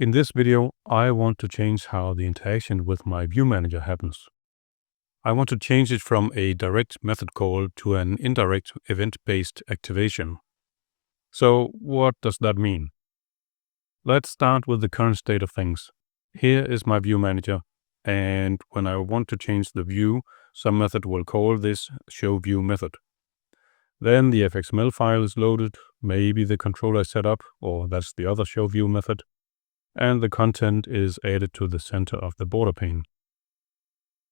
In this video, I want to change how the interaction with my view manager happens. I want to change it from a direct method call to an indirect event-based activation. So what does that mean? Let's start with the current state of things. Here is my view manager, and when I want to change the view, some method will call this showView method. Then the fxml file is loaded, maybe the controller is set up, or that's the other showView method, and the content is added to the center of the border pane.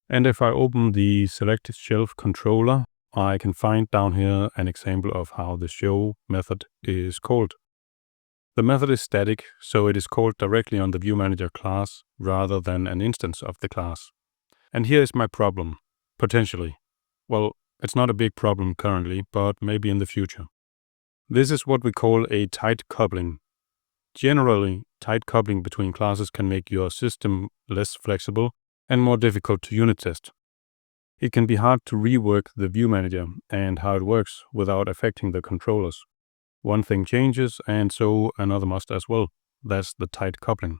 And if I open the select shelf controller, I can find down here an example of how the show method is called. The method is static, so it is called directly on the view manager class rather than an instance of the class. And here is my problem, potentially. Well, it's not a big problem currently, but maybe in the future. This is what we call a tight coupling. Generally, tight coupling between classes can make your system less flexible and more difficult to unit test. It can be hard to rework the view manager and how it works without affecting the controllers. One thing changes and so another must as well. That's the tight coupling.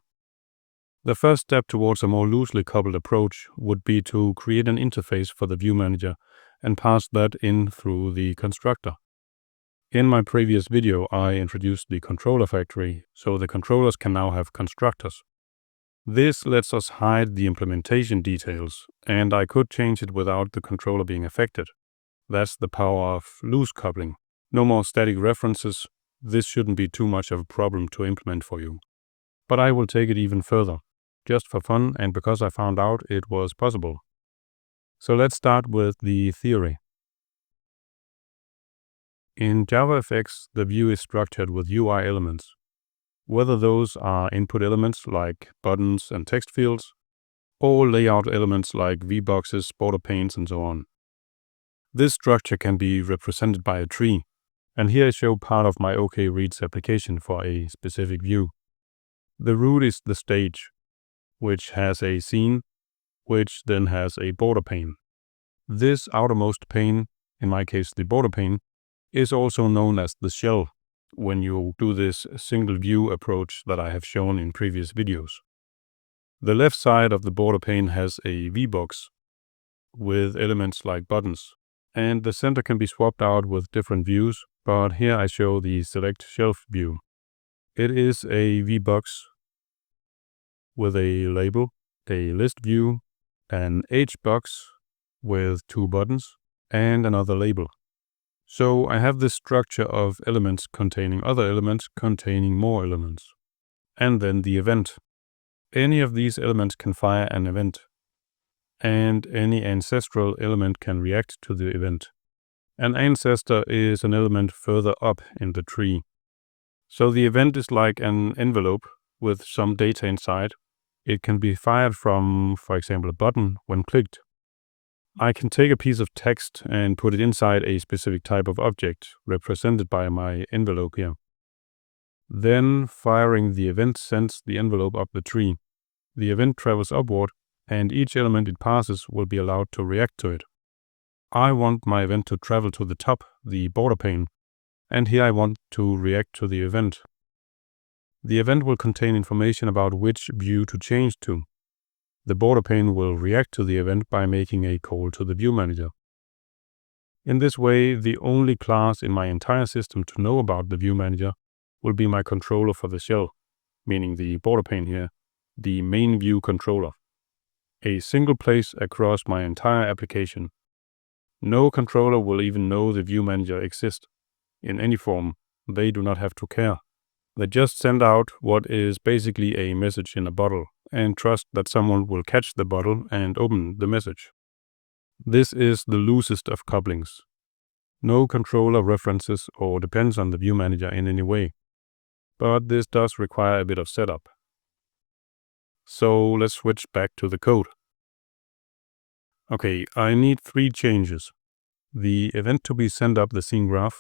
The first step towards a more loosely coupled approach would be to create an interface for the view manager and pass that in through the constructor. In my previous video, I introduced the controller factory, so the controllers can now have constructors. This lets us hide the implementation details, and I could change it without the controller being affected. That's the power of loose coupling. No more static references. This shouldn't be too much of a problem to implement for you. But I will take it even further, just for fun and because I found out it was possible. So let's start with the theory. In JavaFX, the view is structured with UI elements. Whether those are input elements like buttons and text fields, or layout elements like V-boxes, border panes, and so on. This structure can be represented by a tree, and here I show part of my OK-Reads application for a specific view. The root is the stage, which has a scene, which then has a border pane. This outermost pane, in my case the border pane, is also known as the shell when you do this single view approach that I have shown in previous videos. The left side of the border pane has a V-box with elements like buttons, and the center can be swapped out with different views, but here I show the select shelf view. It is a V-box with a label, a list view, an H-box with two buttons, and another label. So I have this structure of elements containing other elements containing more elements. And then the event. Any of these elements can fire an event. And any ancestral element can react to the event. An ancestor is an element further up in the tree. So the event is like an envelope with some data inside. It can be fired from, for example, a button when clicked. I can take a piece of text and put it inside a specific type of object, represented by my envelope here. Then firing the event sends the envelope up the tree. The event travels upward, and each element it passes will be allowed to react to it. I want my event to travel to the top, the border pane, and here I want to react to the event. The event will contain information about which view to change to. The border pane will react to the event by making a call to the view manager. In this way, the only class in my entire system to know about the view manager will be my controller for the shell, meaning the border pane here, the main view controller. A single place across my entire application. No controller will even know the view manager exists in any form. They do not have to care. They just send out what is basically a message in a bottle and trust that someone will catch the bottle and open the message. This is the loosest of couplings. No controller references or depends on the view manager in any way. But this does require a bit of setup. So let's switch back to the code. Okay, I need 3 changes. The event to be sent up the scene graph,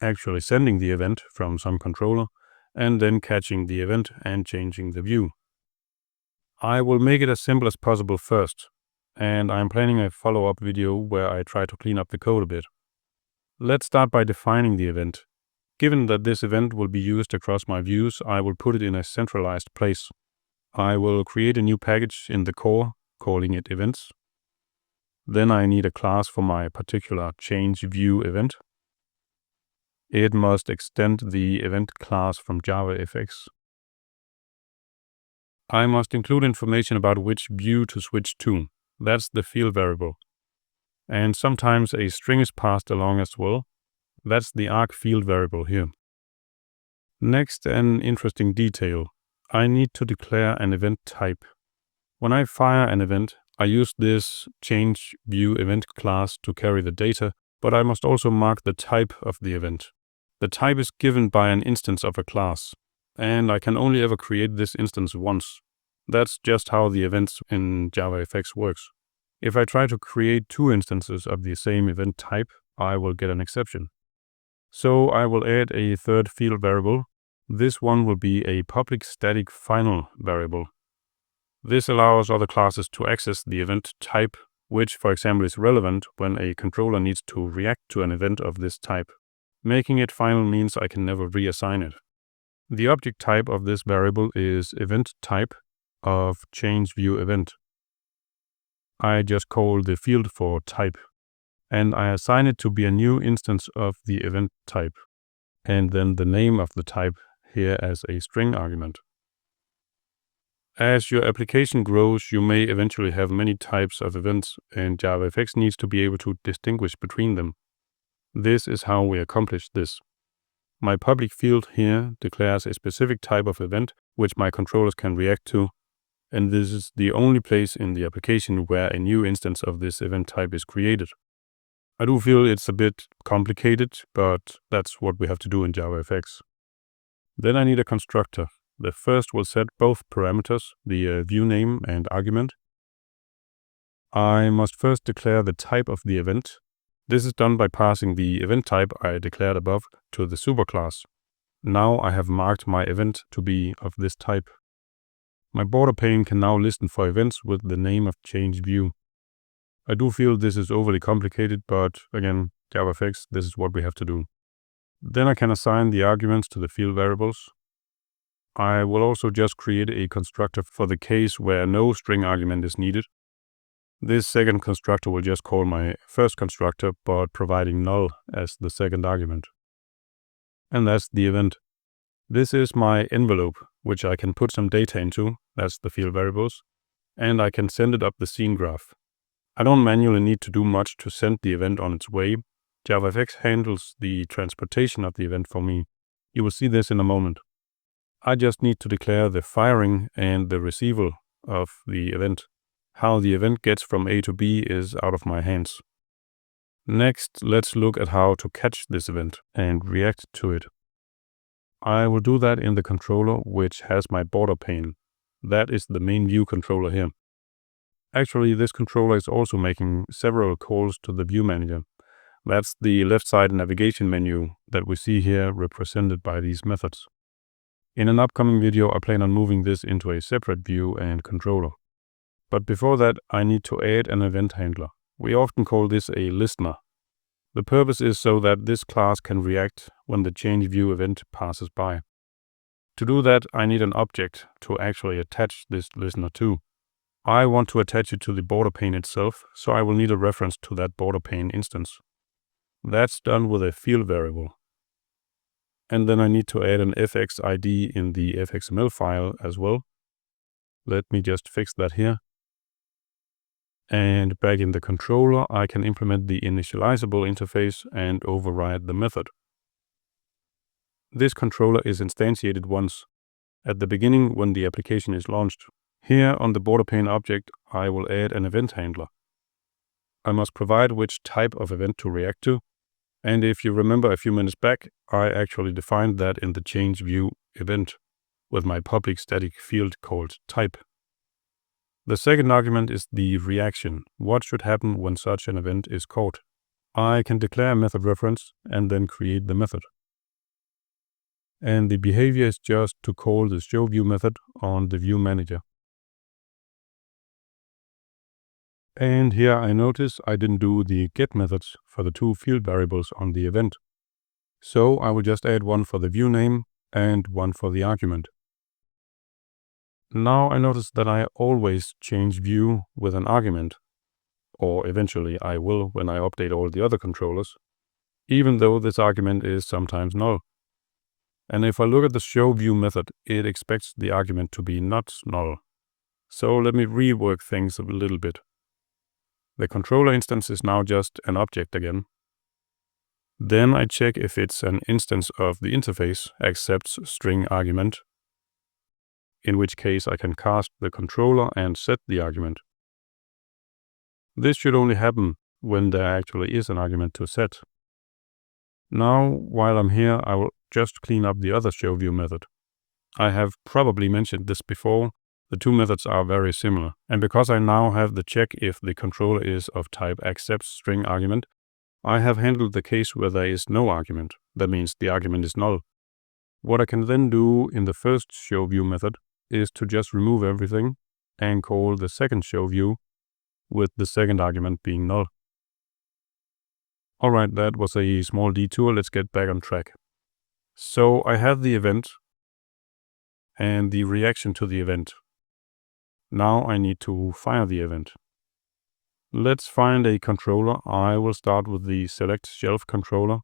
actually sending the event from some controller, and then catching the event and changing the view. I will make it as simple as possible first, and I'm planning a follow-up video where I try to clean up the code a bit. Let's start by defining the event. Given that this event will be used across my views, I will put it in a centralized place. I will create a new package in the core, calling it events. Then I need a class for my particular change view event. It must extend the event class from JavaFX. I must include information about which view to switch to. That's the field variable. And sometimes a string is passed along as well. That's the arg field variable here. Next, an interesting detail. I need to declare an event type. When I fire an event, I use this change view event class to carry the data, but I must also mark the type of the event. The type is given by an instance of a class, and I can only ever create this instance once. That's just how the events in JavaFX works. If I try to create two instances of the same event type, I will get an exception. So I will add a third field variable. This one will be a public static final variable. This allows other classes to access the event type, which for example is relevant when a controller needs to react to an event of this type. Making it final means I can never reassign it. The object type of this variable is event type of change view event. I just call the field for type, and I assign it to be a new instance of the event type, and then the name of the type here as a string argument. As your application grows, you may eventually have many types of events, and JavaFX needs to be able to distinguish between them. This is how we accomplish this. My public field here declares a specific type of event which my controllers can react to, and this is the only place in the application where a new instance of this event type is created. I do feel it's a bit complicated, but that's what we have to do in JavaFX. Then I need a constructor. The first will set both parameters, the view name and argument. I must first declare the type of the event. This is done by passing the event type I declared above to the superclass. Now I have marked my event to be of this type. My border pane can now listen for events with the name of change view. I do feel this is overly complicated, but again, JavaFX, this is what we have to do. Then I can assign the arguments to the field variables. I will also just create a constructor for the case where no string argument is needed. This second constructor will just call my first constructor, but providing null as the second argument. And that's the event. This is my envelope, which I can put some data into, that's the field variables, and I can send it up the scene graph. I don't manually need to do much to send the event on its way. JavaFX handles the transportation of the event for me. You will see this in a moment. I just need to declare the firing and the receival of the event. How the event gets from A to B is out of my hands. Next, let's look at how to catch this event and react to it. I will do that in the controller which has my border pane. That is the main view controller here. Actually, this controller is also making several calls to the view manager. That's the left side navigation menu that we see here represented by these methods. In an upcoming video, I plan on moving this into a separate view and controller. But before that, I need to add an event handler. We often call this a listener. The purpose is so that this class can react when the change view event passes by. To do that, I need an object to actually attach this listener to. I want to attach it to the border pane itself, so I will need a reference to that border pane instance. That's done with a field variable. And then I need to add an fx ID in the fxml file as well. Let me just fix that here. And back in the controller, I can implement the initializable interface and override the method. This controller is instantiated once, at the beginning when the application is launched. Here on the border pane object, I will add an event handler. I must provide which type of event to react to. And if you remember a few minutes back, I actually defined that in the change view event with my public static field called type. The second argument is the reaction. What should happen when such an event is caught? I can declare a method reference and then create the method. And the behavior is just to call the showView method on the view manager. And here I notice I didn't do the get methods for the two field variables on the event. So I will just add one for the view name and one for the argument. Now I notice that I always change view with an argument, or eventually I will when I update all the other controllers, even though this argument is sometimes null. And if I look at the show view method, it expects the argument to be not null. So let me rework things a little bit. The controller instance is now just an object again. Then I check if it's an instance of the interface accepts string argument, in which case I can cast the controller and set the argument. This should only happen when there actually is an argument to set. Now, while I'm here, I will just clean up the other showView method. I have probably mentioned this before. The two methods are very similar, and because I now have the check if the controller is of type accepts string argument, I have handled the case where there is no argument. That means the argument is null. What I can then do in the first showView method is to just remove everything and call the second showView with the second argument being null. Alright, that was a small detour. Let's get back on track. So I have the event and the reaction to the event. Now I need to fire the event. Let's find a controller. I will start with the select shelf controller.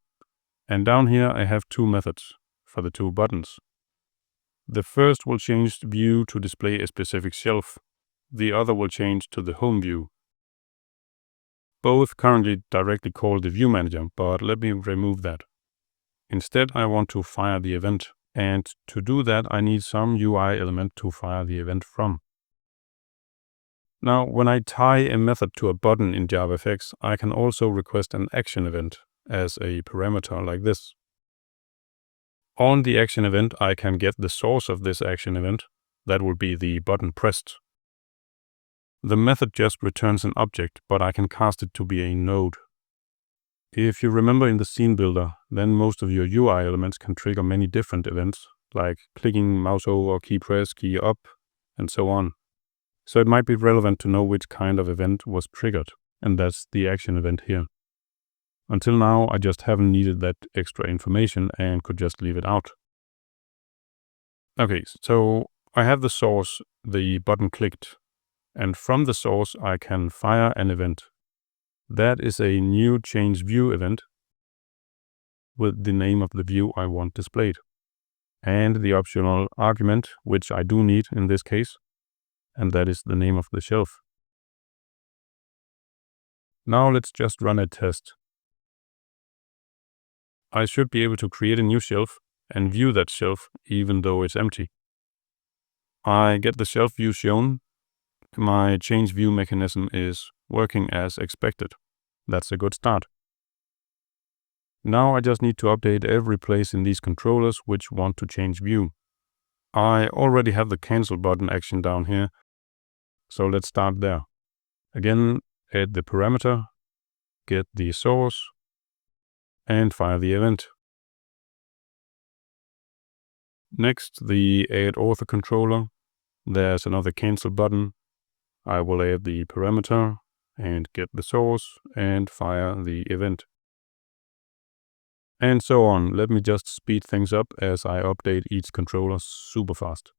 And down here I have two methods for the two buttons. The first will change view to display a specific shelf. The other will change to the home view. Both currently directly call the view manager, but let me remove that. Instead, I want to fire the event. And to do that, I need some UI element to fire the event from. Now, when I tie a method to a button in JavaFX, I can also request an action event as a parameter like this. On the action event, I can get the source of this action event. That will be the button pressed. The method just returns an object, but I can cast it to be a node. If you remember in the scene builder, then most of your UI elements can trigger many different events, like clicking mouse over, key press, key up, and so on. So it might be relevant to know which kind of event was triggered, and that's the action event here. Until now, I just haven't needed that extra information and could just leave it out. Okay, so I have the source, the button clicked, and from the source I can fire an event. That is a new change view event with the name of the view I want displayed, and the optional argument, which I do need in this case, and that is the name of the shelf. Now let's just run a test. I should be able to create a new shelf and view that shelf even though it's empty. I get the shelf view shown. My change view mechanism is working as expected. That's a good start. Now I just need to update every place in these controllers which want to change view. I already have the cancel button action down here, so let's start there. Again, add the parameter, get the source, and fire the event. Next, the add author controller. There's another cancel button. I will add the parameter and get the source and fire the event. And so on. Let me just speed things up as I update each controller super fast.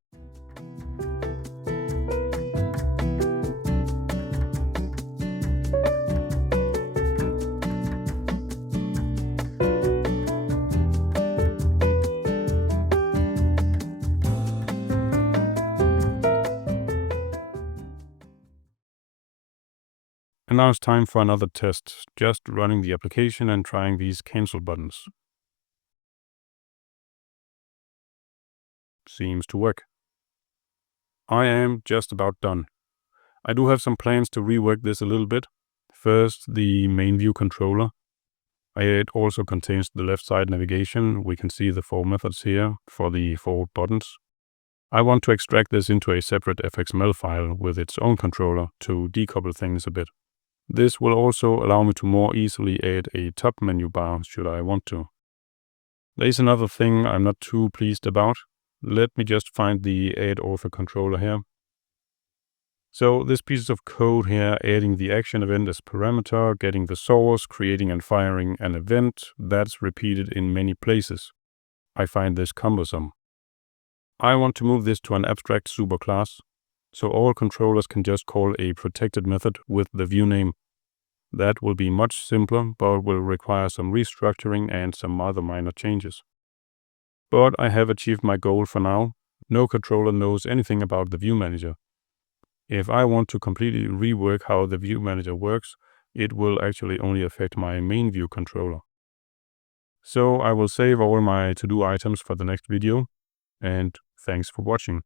And now it's time for another test, just running the application and trying these cancel buttons. Seems to work. I am just about done. I do have some plans to rework this a little bit. First, the main view controller. It also contains the left side navigation. We can see the 4 methods here for the 4 buttons. I want to extract this into a separate fxml file with its own controller to decouple things a bit. This will also allow me to more easily add a top menu bar should I want to. There's another thing I'm not too pleased about. Let me just find the add author controller here. So this piece of code here, adding the action event as parameter, getting the source, creating and firing an event, that's repeated in many places. I find this cumbersome. I want to move this to an abstract superclass, so all controllers can just call a protected method with the view name. That will be much simpler, but will require some restructuring and some other minor changes. But I have achieved my goal for now. No controller knows anything about the view manager. If I want to completely rework how the view manager works, it will actually only affect my main view controller. So I will save all my to-do items for the next video, and thanks for watching.